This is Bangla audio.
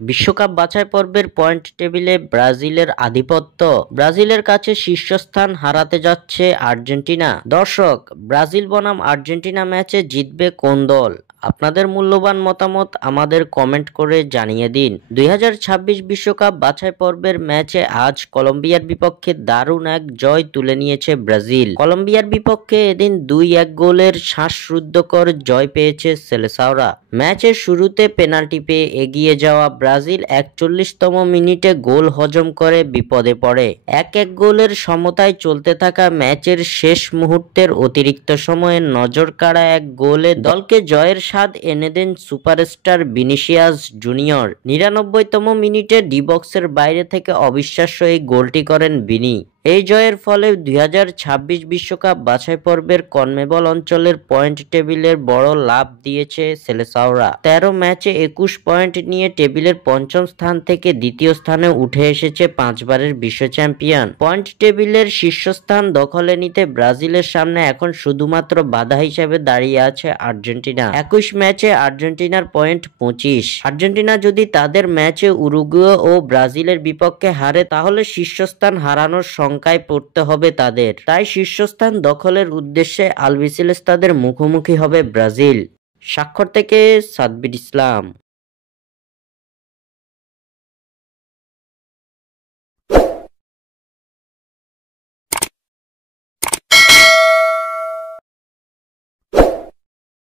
বিশ্বকাপ বাছাই পর্বের পয়েন্ট টেবিলে ব্রাজিলের আধিপত্য। ব্রাজিলের কাছে শীর্ষস্থান হারাতে যাচ্ছে আর্জেন্টিনা। দর্শক, ব্রাজিল বনাম আর্জেন্টিনা ম্যাচে জিতবে কোন দল? আপনাদের মূল্যবান মতামত আমাদের কমেন্ট করে জানিয়ে দিন। 2026 বিশ্বকাপ বাছাই পর্বের ম্যাচে আজ কলম্বিয়ার বিপক্ষে দারুণ এক জয় তুলে নিয়েছে ব্রাজিল। কলম্বিয়ার বিপক্ষে এদিন 2-1 গোলের শ্বাসরুদ্ধকর জয় পেয়েছে সেলেসাওরা। ম্যাচের শুরুতে পেনাল্টি পেয়ে এগিয়ে যাওয়া ব্রাজিল 41তম মিনিটে গোল হজম করে বিপদে পড়ে। 1-1 গোলের সমতায় চলতে থাকা ম্যাচের শেষ মুহূর্তের অতিরিক্ত সময়ে নজর কাড়া এক গোলে দলকে জয়ের স্বাদ এনে দেন সুপারস্টার ভিনিসিয়াস জুনিয়র। 99তম মিনিটে ডি বক্সের বাইরে থেকে অবিশ্বাস্য এই গোলটি করেন ভিনি। এই জয়ের ফলে 2026 বিশ্বকাপ বাছাই পর্বের কনমেবল অঞ্চলের পয়েন্ট টেবিলের বড় লাভ দিয়েছে সেলেসাওরা। 13 ম্যাচে 21 পয়েন্ট নিয়ে টেবিলের পঞ্চম স্থান থেকে দ্বিতীয় স্থানে উঠে এসেছে 5 বারের বিশ্ব চ্যাম্পিয়ন। পয়েন্ট টেবিলের শীর্ষস্থান দখলে নিতে ব্রাজিলের সামনে এখন শুধুমাত্র বাধা হিসেবে দাঁড়িয়ে আছে আর্জেন্টিনা। 21 ম্যাচে আর্জেন্টিনার পয়েন্ট 25। আর্জেন্টিনা যদি তাদের ম্যাচে উরুগুয়ে ও ব্রাজিলের বিপক্ষে হারে তাহলে শীর্ষস্থান হারানোর শঙ্কায় পড়তে হবে তাদের। তাই শীর্ষস্থান দখলের উদ্দেশ্যে আলবিসেলেস্তাদের মুখোমুখি হবে ব্রাজিল। স্বাক্ষর থেকে সাব্বির ইসলাম।